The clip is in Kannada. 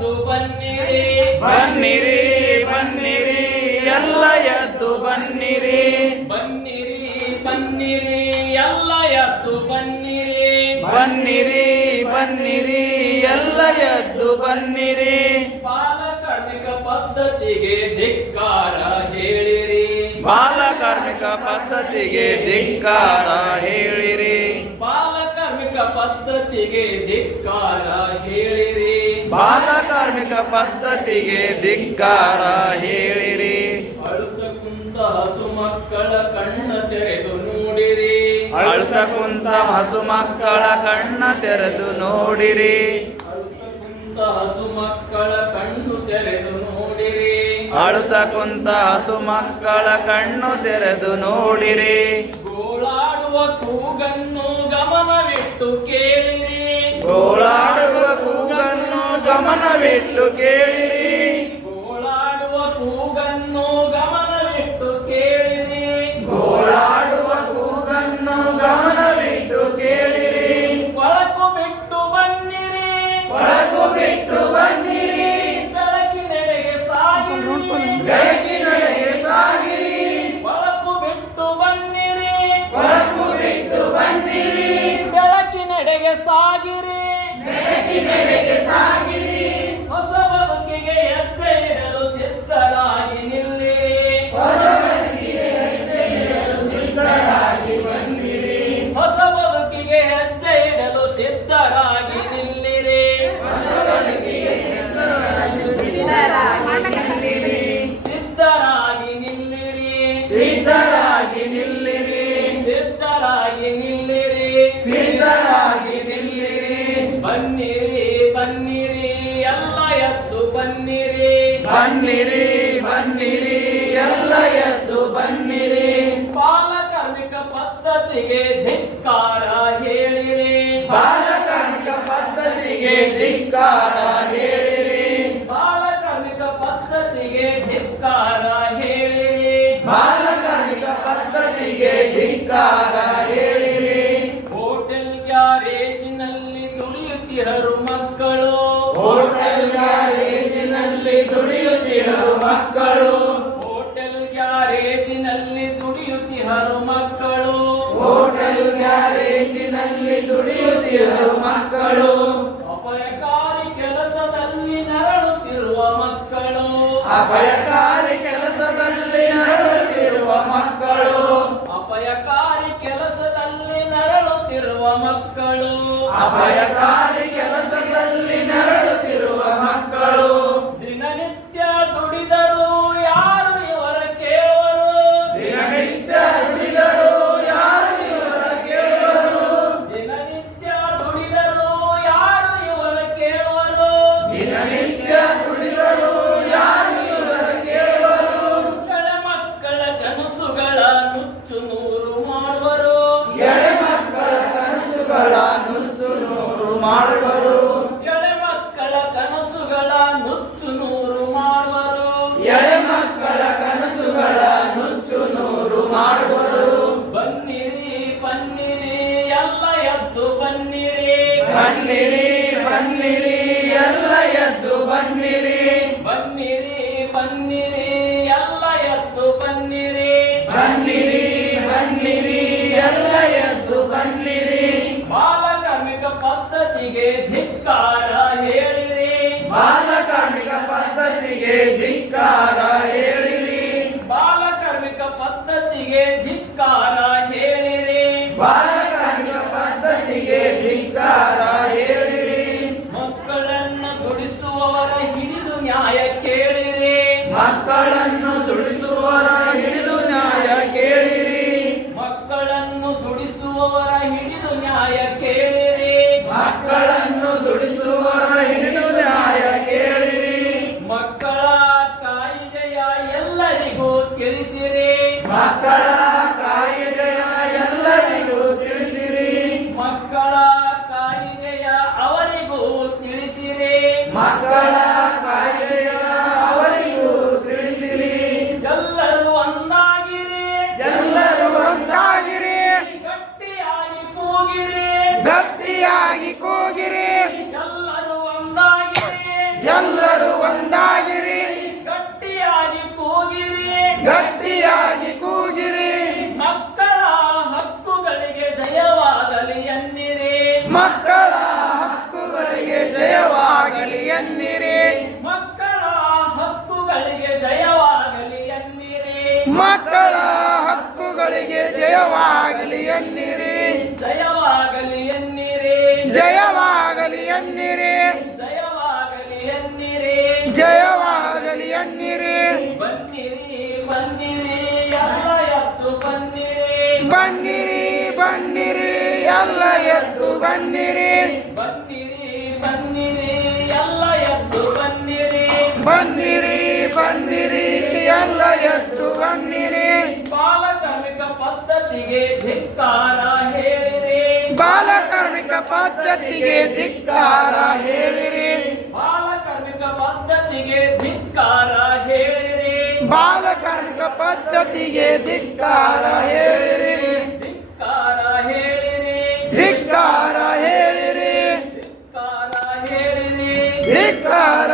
ಎದ್ದು ಬನ್ನಿರಿ ಬನ್ನಿರಿ ಬನ್ನಿರಿ ಎಲ್ಲ ಎದ್ದು ಬನ್ನಿರಿ ಬನ್ನಿರಿ ಬನ್ನಿರಿ ಎಲ್ಲ ಎದ್ದು ಬನ್ನಿರಿ ಬನ್ನಿರಿ ಬನ್ನಿರಿ ಎಲ್ಲ ಎದ್ದು ಬನ್ನಿರಿ ಬಾಲಕಾರ್ಮಿಕ ಪದ್ಧತಿಗೆ ಧಿಕ್ಕಾರ ಹೇಳಿರಿ ಬಾಲಕಾರ್ಮಿಕ ಪದ್ಧತಿಗೆ ಧಿಕ್ಕಾರ ಹೇಳಿರಿ ಬಾಲಕಾರ್ಮಿಕ ಪದ್ಧತಿಗೆ ಧಿಕ್ಕಾರ ಹೇಳಿರಿ ಬಾಲಕಾರ್ಮಿಕ ಪದ್ಧತಿಗೆ ಧಿಕ್ಕಾರ ಹೇಳಿರಿ ಅಳುತ್ತ ಕುಂತ ಹಸು ಮಕ್ಕಳ ಕಣ್ಣ ತೆರೆದು ನೋಡಿರಿ ಅಳುತ್ತ ಕುಂತ ಹಸು ಮಕ್ಕಳ ಕಣ್ಣ ತೆರೆದು ನೋಡಿರಿ ಅಳುತ್ತ ಕುಂತ ಹಸು ಮಕ್ಕಳ ಕಣ್ಣು ತೆರೆದು ನೋಡಿರಿ ಅಳುತ್ತ ಕುಂತ ಹಸು ಮಕ್ಕಳ ಕಣ್ಣು ತೆರೆದು ನೋಡಿರಿ ಗೋಳಾಡುವ ಕೂಗನ್ನು ಗಮನವಿಟ್ಟು ಕೇಳಿರಿ ಗೋಳಾಡುವ ಕೂಗನ್ನು ಗಮನವಿಟ್ಟು ಕೇಳಿರಿ ಗೋಳಾಡುವ ಕೂಗನ್ನು ಗಮನವಿಟ್ಟು ಕೇಳಿರಿ ಗೋಳಾಡುವ ಕೂಗನ್ನು ಗಮನವಿಟ್ಟು ಕೇಳಿರಿ ಒಳಕು ಬಿಟ್ಟು ಬನ್ನಿರಿ ಒಳಗು ಬಿಟ್ಟು ಬನ್ನಿರಿ ಬೆಳಕಿನೆಡೆಗೆ ಸಾಗಿರಿ ಬೆಳಕಿನೊಳಗೆ ಸಾಗಿರಿ ಒಳಕು ಬಿಟ್ಟು ಬನ್ನಿರಿ ಒಳಗು ಬಿಟ್ಟು ಬನ್ನಿರಿ ಬೆಳಕಿನೆಡೆಗೆ ಸಾಗಿರಿ ಬೆಳಕಿನೆಡೆಗೆ ಸಾಗಿರಿ ಹೊಸ ಬದುಕಿಗೆ ಹೆಜ್ಜೆ ಇಡಲು ಸಿದ್ಧರಾಗಿ ನಿಲ್ಲಿರಿ ಹೊಸ ಬದುಕಿಗೆ ಹೆಜ್ಜೆ ಇಡಲು ಸಿದ್ಧರಾಗಿ ಬನ್ನಿರಿ ಹೊಸ ಬದುಕಿಗೆ ಹೆಜ್ಜೆ ಇಡಲು ಸಿದ್ಧರಾಗಿ ನಿಲ್ಲಿರಿ ಹೊಸ ಬದುಕಿಗೆ ಸಿದ್ಧರಾಗಿ ನಿಲ್ಲಿರಿ ಸಿದ್ಧರಾಗಿ ನಿಲ್ಲಿರಿ ಸಿದ್ಧರಾಗಿ ನಿಲ್ಲಿರಿ ಸಿದ್ಧರಾಗಿ ನಿಲ್ಲಿರಿ ಬನ್ನಿರಿ ಬನ್ನಿರಿ ಎಲ್ಲ ಎದ್ದು ಬನ್ನಿರಿ ಬನ್ನಿರಿ ಬನ್ನಿರಿ ಎಲ್ಲ ಎದ್ದು ಬನ್ನಿರಿ ಬಾಲಕಾರ್ಮಿಕ ಪದ್ಧತಿಗೆ ಧಿಕ್ಕಾರ ಹೇಳಿರಿ ಬಾಲಕಾರ್ಮಿಕ ಪದ್ಧತಿಗೆ ಧಿಕ್ಕಾರ ಹೇಳಿರಿ ಬಾಲಕಾರ್ಮಿಕ ಪದ್ಧತಿಗೆ ಧಿಕ್ಕಾರ ಹೇಳಿರಿ ಬಾಲಕಾರ್ಮಿಕ ಪದ್ಧತಿಗೆ ಧಿಕ್ಕಾರ ಹೇಳಿರಿ ಹೋಟೆಲ್ ಗ್ಯಾರೇಜಿನಲ್ಲಿ ದುಡಿಯುತ್ತಿಹರು ಮಕ್ಕಳು ಹೋಟೆಲ್ ಗ್ಯಾರೇಜಿನಲ್ಲಿ ದುಡಿಯುತ್ತಿರುವ ಮಕ್ಕಳು ಹೋಟೆಲ್ ಗ್ಯಾರೇಜಿನಲ್ಲಿ ದುಡಿಯುತ್ತಿಹರು ಮಕ್ಕಳು ಹೋಟೆಲ್ ಗ್ಯಾರೇಜಿನಲ್ಲಿ ದುಡಿಯುತ್ತಿರುವ ಮಕ್ಕಳು ಅಪಾಯಕಾರಿ ಕೆಲಸದಲ್ಲಿ ನರಳುತ್ತಿರುವ ಮಕ್ಕಳು ಅಪಾಯಕಾರಿ ಕೆಲಸದಲ್ಲಿ ನರಳುತ್ತಿರುವ ಮಕ್ಕಳು ಅಪಾಯಕಾರಿ ಕೆಲಸದಲ್ಲಿ ನರಳುತ್ತಿರುವ ಮಕ್ಕಳು ಅಪಾಯಕಾರಿ ಕೆಲಸದಲ್ಲಿ ನರಳುತ್ತಿರುವ ಮಕ್ಕಳು ದಿನನಿತ್ಯ ದುಡಿದರು ಯಾರು ಇವರ ಕೇಳುವರು ದಿನನಿತ್ಯ ದುಡಿದರು ಯಾರು ಇವರ ಕೇಳುವರು ದಿನನಿತ್ಯ ದುಡಿದರು ಯಾರು ಇವರ ಕೇಳುವರು ದಿನನಿತ್ಯ ದುಡಿದರು ಯಾರು ಇವರ ಕೇಳುವರು ಎಳೆ ಮಕ್ಕಳ ಕನಸುಗಳ ನುಚ್ಚು ನೂರು ಮಾಡುವರು ಎಳೆ ಮಕ್ಕಳ ಕನಸುಗಳ ನುಚ್ಚು ನೂರು ಮಾಡುವರು ಎಳೆ ಮಕ್ಕಳ ಕನಸುಗಳ ನುಚ್ಚು ನೂರು ಮಾಡುವರು ಎಳೆ ಮಕ್ಕಳ ಕನಸುಗಳ ನುಚ್ಚು ನೂರು ಮಾಡುವರು ಬನ್ನಿರಿ ಬನ್ನಿರಿ ಎಲ್ಲ ಎದ್ದು ಬನ್ನಿರಿ ಬನ್ನಿರಿ ಬನ್ನಿರಿ ಎಲ್ಲ ಎದ್ದು ಬನ್ನಿರಿ ಬನ್ನಿರಿ ಬನ್ನಿರಿ ಎಲ್ಲ ಎದ್ದು ಬನ್ನಿರಿ ಬನ್ನಿರಿ ಬನ್ನಿರಿ ಎಲ್ಲ ಎದ್ದು ಬನ್ನಿರಿ ಬಾಲಕಾರ್ಮಿಕ ಪದ್ಧತಿಗೆ ಧಿಕ್ಕಾರ ಹೇಳಿರಿ ಬಾಲಕಾರ್ಮಿಕ ಪದ್ಧತಿಗೆ ಧಿಕ್ಕಾರ ಹೇಳಿರಿ ಬಾಲಕಾರ್ಮಿಕ ಪದ್ಧತಿಗೆ ಧಿಕ್ಕಾರ ಹೇಳಿರಿ ಬಾಲಕಾರ್ಮಿಕ ಪದ್ಧತಿಗೆ ಧಿಕ್ಕಾರ ಹೇಳಿರಿ ಮಕ್ಕಳನ್ನು ದುಡಿಸುವವರ ಹಿಡಿದು ನ್ಯಾಯ ಕೇಳಿರಿ ಮಕ್ಕಳನ್ನು ದುಡಿಸುವರ ಹಿಡಿದು ನ್ಯಾಯ ಕೇಳಿರಿ ಮಕ್ಕಳನ್ನು ದುಡಿಸುವವರ ಹಿಡಿದು ನ್ಯಾಯ ಕೇಳಿರಿ ಮಕ್ಕಳನ್ನು ದುಡಿಸುವರ ಹಿಡಿದು ನ್ಯಾಯ ಕೇಳಿರಿ ಮಕ್ಕಳ ಕಾಯಿದೆಯ ಎಲ್ಲರಿಗೂ ತಿಳಿಸಿರಿ ಮಕ್ಕಳ ಕಾಯಿದೆಯ ಎಲ್ಲರಿಗೂ ತಿಳಿಸಿರಿ ಮಕ್ಕಳ ಕಾಯಿದೆಯ ಅವರಿಗೂ ತಿಳಿಸಿರಿ ಮಕ್ಕಳ ಕಾಯಿದೆಯ ಅವರಿಗೂ ತಿಳಿಸಿರಿ ಎಲ್ಲರೂ ಒಂದಾಗಿರಿ ಎಲ್ಲರೂ ಒಂದಾಗಿರಿ ಗಟ್ಟಿಯಾಗಿ ಕೂಗಿರಿ ಗಟ್ಟಿಯಾಗಿ ಕೂಗಿರಿ ಎಲ್ಲರೂ ಒಂದಾಗಿರಿ ಎಲ್ಲರೂ ಒಂದಾಗಿರಿ ಗಟ್ಟಿಯಾಗಿ ಕೂಗಿರಿ ಗಟ್ಟಿಯಾಗಿ ಕೂಗಿರಿ ಮಕ್ಕಳ ಹಕ್ಕುಗಳಿಗೆ ಜಯವಾಗಲಿ ಎನ್ನಿರಿ ಮಕ್ಕಳ ಹಕ್ಕುಗಳಿಗೆ ಜಯವಾಗಲಿ ಎನ್ನಿರಿ ಮಕ್ಕಳ ಹಕ್ಕುಗಳಿಗೆ ಜಯವಾಗಲಿ ಎನ್ನಿರಿ ಮಕ್ಕಳ ಹಕ್ಕುಗಳಿಗೆ ಜಯವಾಗಲಿ ಎನ್ನಿರಿ ಜಯವಾಗಲಿ ಎನ್ನಿರಿ ಜಯವಾಗಲಿ ಎನ್ನಿರಿ ಜಯವಾಗಲಿ ಎನ್ನಿರಿ ಜಯವಾಗಲಿ ಎನ್ನಿರಿ ಬನ್ನಿರಿ ಬನ್ನಿರಿ ಎಲ್ಲ ಎದ್ದು ಬನ್ನಿರಿ ಬನ್ನಿರಿ ಬನ್ನಿರಿ ಎಲ್ಲ ಎದ್ದು ಬನ್ನಿರಿ ಬನ್ನಿರಿ ಬನ್ನಿರಿ ಎಲ್ಲ ಎದ್ದು ಬನ್ನಿರಿ ಬನ್ನಿರಿ ಬನ್ನಿರಿ ಎಲ್ಲ ಎದ್ದು ಬನ್ನಿರಿ ಬಾಲಕಾರ್ಮಿಕ ಪದ್ಧತಿಗೆ ಧಿಕ್ಕಾರ ಹೇಳಿರಿ ಬಾಲಕಾರ್ಮಿಕ ಪದ್ಧತಿಗೆ ಧಿಕ್ಕಾರ ಹೇಳಿರಿ ಬಾಲಕಾರ್ಮಿಕ ಪದ್ಧತಿಗೆ ಧಿಕ್ಕಾರ ಹೇಳಿರಿ ಬಾಲಕಾರ್ಮಿಕ ಪದ್ಧತಿಗೆ ಧಿಕ್ಕಾರ ಹೇಳಿರಿ ಧಿಕ್ಕಾರ ಹೇಳಿರಿ ಧಿಕ್ಕಾರ ಹೇಳಿರಿ ಧಿಕ್ಕಾರ ಹೇಳಿರಿ ಧಿಕ್ಕಾರ